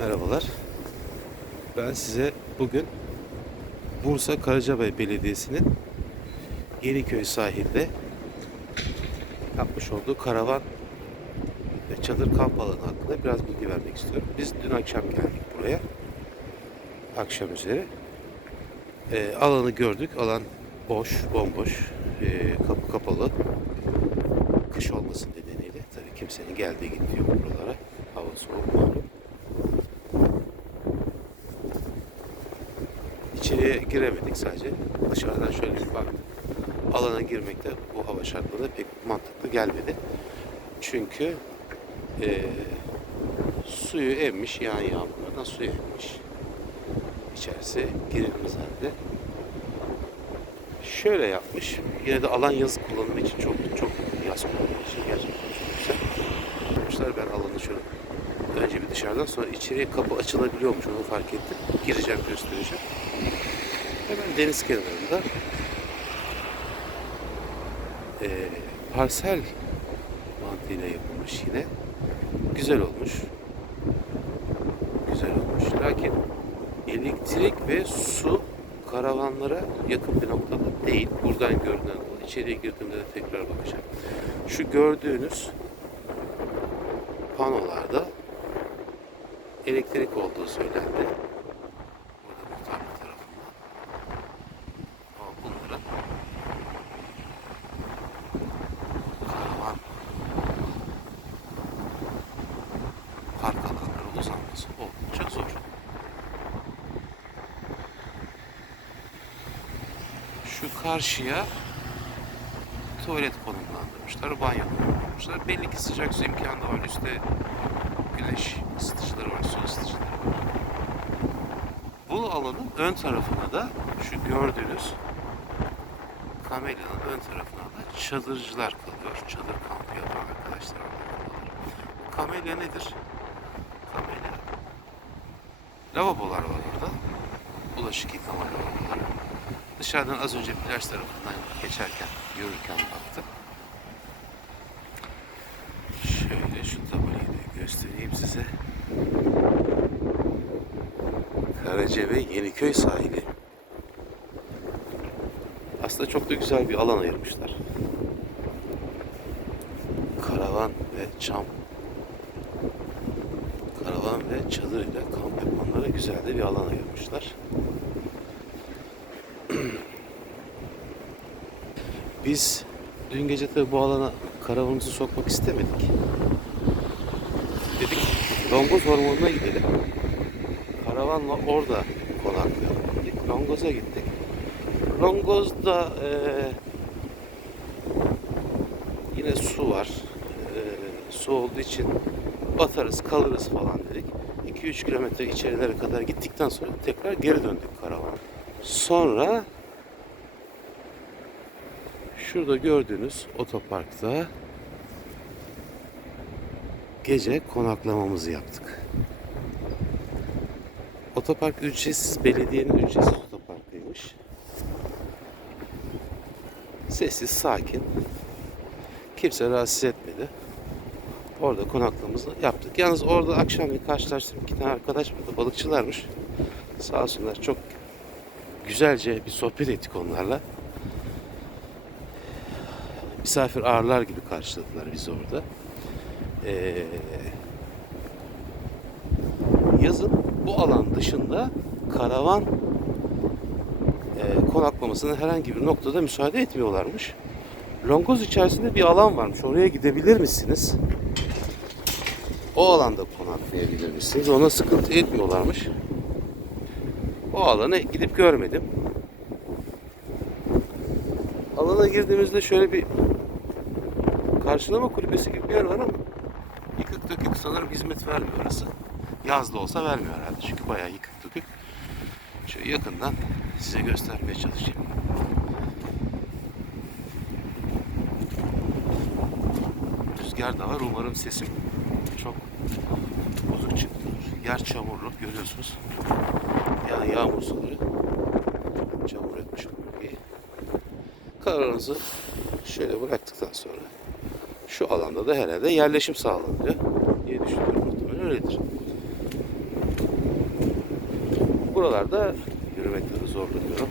Merhabalar. Ben size bugün Bursa Karacabey Belediyesi'nin Yeniköy sahilde yapmış olduğu karavan ve çadır kamp alanı hakkında biraz bilgi vermek istiyorum. Biz dün akşam geldik buraya. Akşam üzeri. Ee, alanı gördük. Alan boş, bomboş. Ee, kapı kapalı. Kış olmasın nedeniyle. Tabii kimsenin geldiği gittiği yok buralara. Hava soğuk malum. İçeriye giremedik sadece. Dışarıdan şöyle bir baktık. Alana girmekte bu hava şartlarında pek mantıklı gelmedi. Çünkü eee, suyu emmiş, yağan yağmurlardan suyu emmiş. İçerisi girilmez halde. Şöyle yapmış. Yine de alan yazı kullanımı için çok çok yaz kullanımı için gerçekten çok güzel. Ben alanı şöyle önce bir dışarıdan sonra içeriye kapı açılabiliyormuş onu fark ettim. Gireceğim göstereceğim. Hemen deniz kenarında eee, parsel mantığıyla yapılmış yine. Güzel olmuş. Güzel olmuş. Lakin elektrik ve su karavanlara yakın bir noktada değil. Buradan görünen o. İçeriye girdiğimde de tekrar bakacağım. Şu gördüğünüz panolarda elektrik olduğu söylendi. Burada muhtarlık tarafından. Ama bunların karavan park alanları uzanması oldukça zor. Şu karşıya tuvalet konumlandırmışlar, banyo konumlandırmışlar. Belli ki sıcak su imkanı var. Üstte güneş ısıtıcıları var, su ısıtıcıları var. Bu alanın ön tarafına da şu gördüğünüz kamelyanın ön tarafına da çadırcılar kalıyor. Çadır kampı yapan arkadaşlar. Kamelya nedir? Kamelya. Lavabolar var orada. Bulaşık yıkama lavaboları. Dışarıdan az önce plaj tarafından geçerken, yürürken baktım. Şöyle şu tabelayı da göstereyim size. Karacabey Yeniköy sahili. Aslında çok da güzel bir alan ayırmışlar. Karavan ve çam karavan ve çadır ile kamp yapanlara güzel de bir alan ayırmışlar. Biz dün gece tabii bu alana karavanımızı sokmak istemedik. Longoz Ormanı'na gidelim. Karavanla orada konaklayalım dedik. Longoz'a gittik. Longoz'da eee, yine su var. Eee, su olduğu için batarız kalırız falan dedik. 2-3 kilometre içerilere kadar gittikten sonra tekrar geri döndük karavan. Sonra şurada gördüğünüz otoparkta gece konaklamamızı yaptık. Otopark ücretsiz, belediyenin ücretsiz otoparkıymış. Sessiz, sakin. Kimse rahatsız etmedi. Orada konaklamamızı yaptık. Yalnız orada akşam bir karşılaştım. iki tane arkadaş burada balıkçılarmış. Sağ olsunlar çok güzelce bir sohbet ettik onlarla. Misafir ağırlar gibi karşıladılar bizi orada. Ee, yazın bu alan dışında karavan e, konaklamasına herhangi bir noktada müsaade etmiyorlarmış. Longoz içerisinde bir alan varmış. Oraya gidebilir misiniz? O alanda konaklayabilir misiniz? Ona sıkıntı etmiyorlarmış. O alanı gidip görmedim. Alana girdiğimizde şöyle bir karşılama kulübesi gibi bir yer var ama yıkık dökük sanırım hizmet vermiyor orası. Yaz da olsa vermiyor herhalde çünkü bayağı yıkık dökük. Şöyle yakından size göstermeye çalışayım. Rüzgar da var. Umarım sesim çok bozuk çıkmıyor. Yer çamurlu görüyorsunuz. Yani yağmur suları çamur etmiş bölgeyi. Kararınızı şöyle bıraktıktan sonra şu alanda da herhalde yerleşim sağlanıyor diye düşünüyorum. Muhtemelen öyledir. buralarda yürümekte de zorlanıyorum.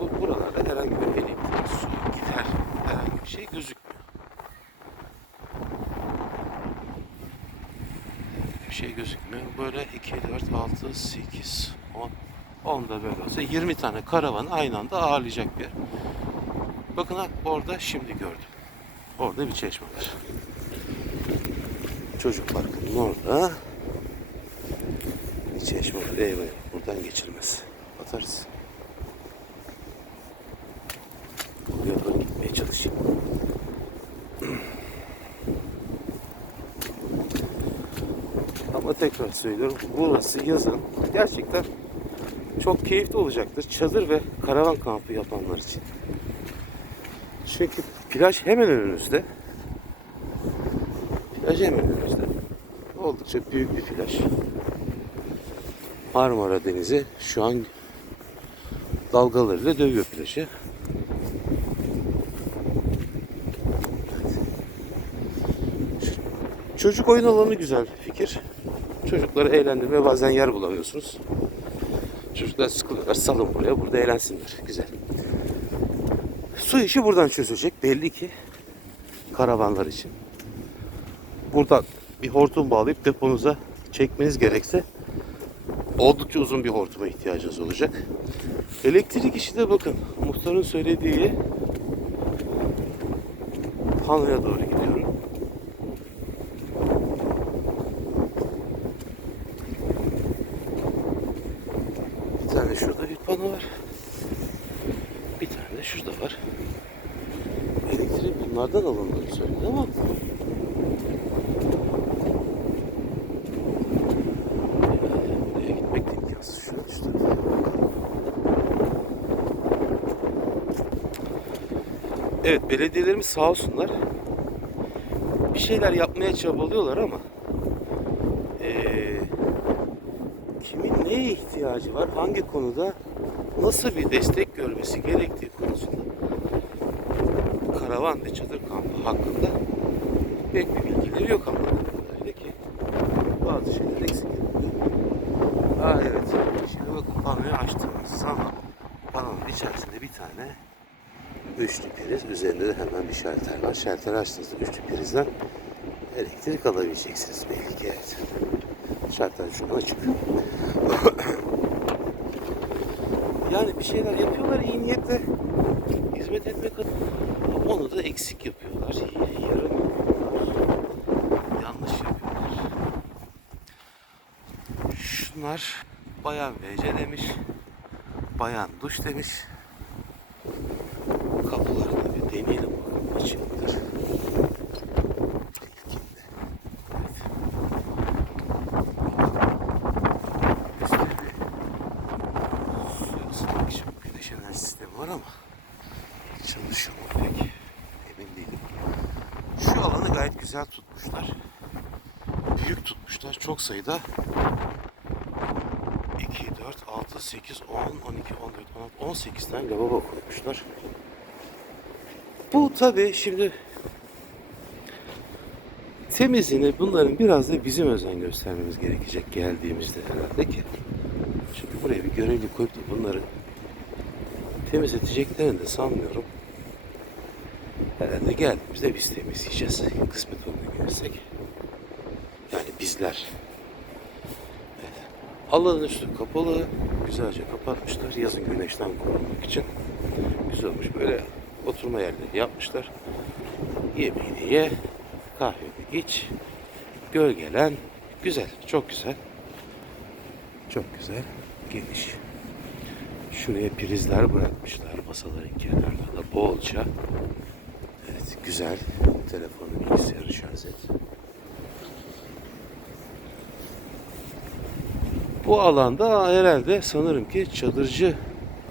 Bu, buralarda herhangi bir elektrik, su, gider herhangi bir şey gözükmüyor. Bir şey gözükmüyor. Böyle 2, 4, 6, 8, 10, 10 da böyle olsa 20 tane karavan aynı anda ağırlayacak bir yer. Bakın orada şimdi gördüm. Orada bir çeşme var. Çocuk parkının orada bir çeşme var. Eyvah. Buradan geçilmez. Atarız. Buraya doğru gitmeye çalışayım. Ama tekrar söylüyorum. Burası yazın gerçekten çok keyifli olacaktır. Çadır ve karavan kampı yapanlar için. Çünkü plaj hemen önünüzde. Plaj hemen önünüzde. Oldukça büyük bir plaj. Marmara Denizi şu an dalgalarıyla dövüyor plajı. Çocuk oyun alanı güzel fikir. Çocukları eğlendirmeye bazen yer bulamıyorsunuz. Çocuklar sıkılıyorlar. Salın buraya. Burada eğlensinler. Güzel. Su işi buradan çözülecek. Belli ki karavanlar için. Buradan bir hortum bağlayıp deponuza çekmeniz gerekse oldukça uzun bir hortuma ihtiyacınız olacak. Elektrik işi de bakın muhtarın söylediği panoya doğru gidiyorum. Bir tane şurada bir pano var. Bir tane de şurada var. Bunlardan alındığını söyledi ama bakalım. Evet belediyelerimiz sağ olsunlar. Bir şeyler yapmaya çabalıyorlar ama eee, kimin neye ihtiyacı var, hangi konuda nasıl bir destek görmesi gerektiği karavan ve çadır kampı hakkında pek bir bilgileri yok ama öyle ki bazı şeyler eksik. Aa evet. Şimdi bakın panoyu açtığımız zaman panonun içerisinde bir tane üçlü priz. Üzerinde de hemen bir şalter var. Şalter açtığınızda üçlü prizden elektrik alabileceksiniz belli ki evet. Şalter şu an açık. yani bir şeyler yapıyorlar iyi niyetle hizmet etmek adına. Ama Onu da eksik yapıyorlar. Yarım yapıyorlar. Yanlış yapıyorlar. Şunlar bayan WC demiş. Bayan duş demiş. Kapılarını bir deneyelim bakalım açık mıdır? İlkinde. Evet. Üstte bir su ısıtmak için güneş enerji sistemi var ama çalışıyor mu pek emin değilim. Şu alanı gayet güzel tutmuşlar. Büyük tutmuşlar. Çok sayıda 2, 4, 6, 8, 10, 12, 14, 16, 18 tane lavabo koymuşlar. Bu tabi şimdi temizliğine bunların biraz da bizim özen göstermemiz gerekecek geldiğimizde herhalde ki. Çünkü buraya bir görevli koyup da bunları temizleteceklerini de sanmıyorum. Herhalde geldiğimizde biz temizleyeceğiz. Kısmet onu görürsek. Yani bizler. Evet. Alanın üstü kapalı. Güzelce kapatmışlar. Yazın güneşten korunmak için. Güzel olmuş. Böyle oturma yerleri yapmışlar. Yemeğini ye. Kahveni iç. Gölgelen. Güzel. Çok güzel. Çok güzel. Geniş. Şuraya prizler bırakmışlar masaların kenarlarına bolca. Güzel. Telefonu bilgisayarı şarj et. Bu alanda herhalde sanırım ki çadırcı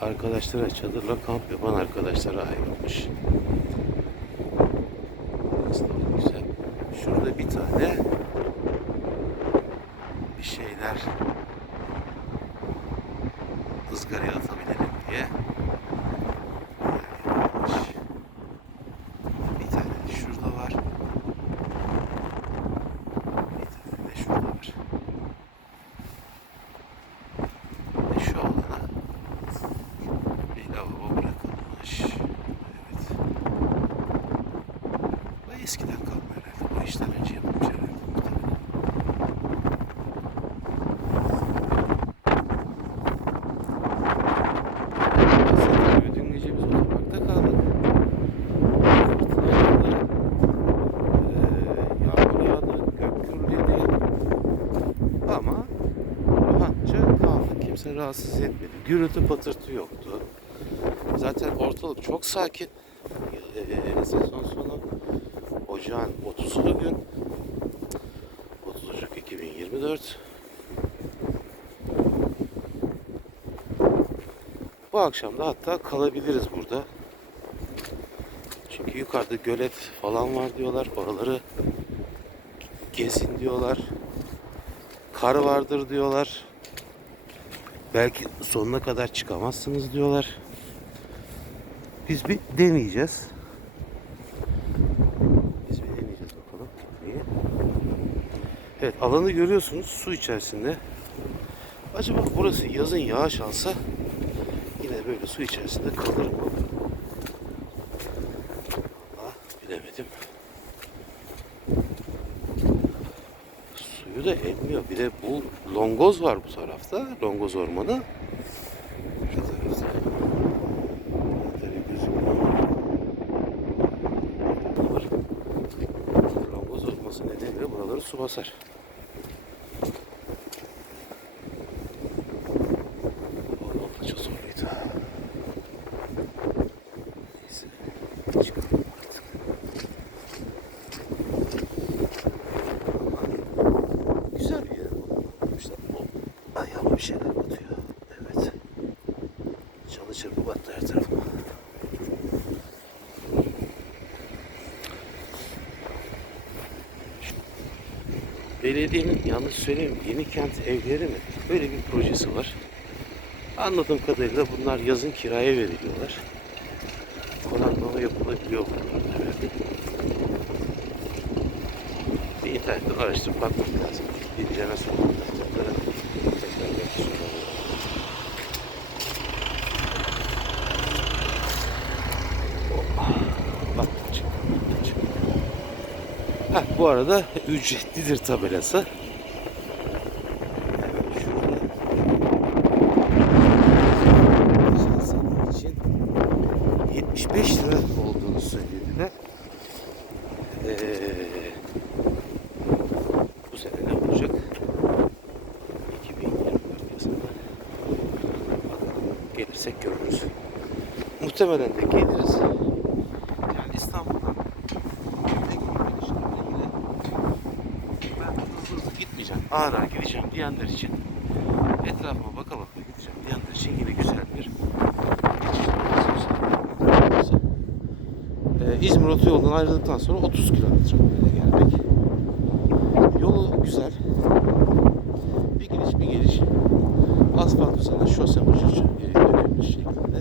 arkadaşlara, çadırla kamp yapan arkadaşlara ayrılmış. Burası da güzel. Şurada bir tane bir şeyler ızgaraya atabilelim diye. yer yapılmış. Bir tane de şurada var. Bir tane de şurada var. Kimse rahatsız etmedi. Gürültü patırtı yoktu. Zaten ortalık çok sakin. Ee, sezon sonu ocağın 30'u gün 30 Ocak 2024 Bu akşam da hatta kalabiliriz burada. Çünkü yukarıda gölet falan var diyorlar. Oraları gezin diyorlar. Kar vardır diyorlar. Belki sonuna kadar çıkamazsınız diyorlar. Biz bir deneyeceğiz. Biz bir deneyeceğiz bakalım. Evet alanı görüyorsunuz su içerisinde. Acaba burası yazın yağış alsa yine böyle su içerisinde kalır mı? Allah bilemedim. Suyu da emmiyor. Bir de bu longoz var bu tarafta. Longoz ormanı. Şu tarafta. Tabii gözükmüyor. Var. Longoz olması nedeniyle buraları su basar. Oldukça zorluydu. Neyse. Çıkalım artık. Güzel bir yer. İşte o ayağıma bir şeyler batıyor. Evet. Çalı çırpı battı her tarafıma. Belediyenin yanlış söyleyeyim yeni kent evleri mi? Böyle bir projesi var. Anladığım kadarıyla bunlar yazın kiraya veriliyorlar. Konaklama yapılabiliyor bunların herhalde. Bir internetten araştırıp bakmak lazım. Bilgilerine sormak lazım. Tekrar Heh, bu arada ücretlidir tabelası. İçin 75 lira olduğunu söylediler. Ee, bu sene ne olacak? 2024 yazında. Gelirsek görürüz. Muhtemelen de geliriz. Yani İstanbul'dan pek bir ilişkiyle ilgili ben hızlı hızlı gitmeyeceğim. Ağır ağır gideceğim diyenler için etrafıma baka baka gideceğim diyenler için yine güzel bir ee, İzmir otoyolundan ayrıldıktan sonra 30 kilometre buraya gelmek. Yolu güzel. Bir gidiş bir geliş. Asfalt üzerine şose başı dökülmüş şeklinde.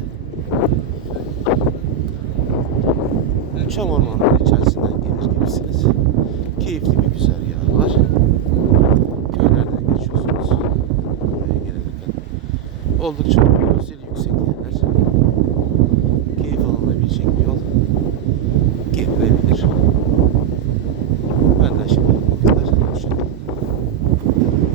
Çam ormanları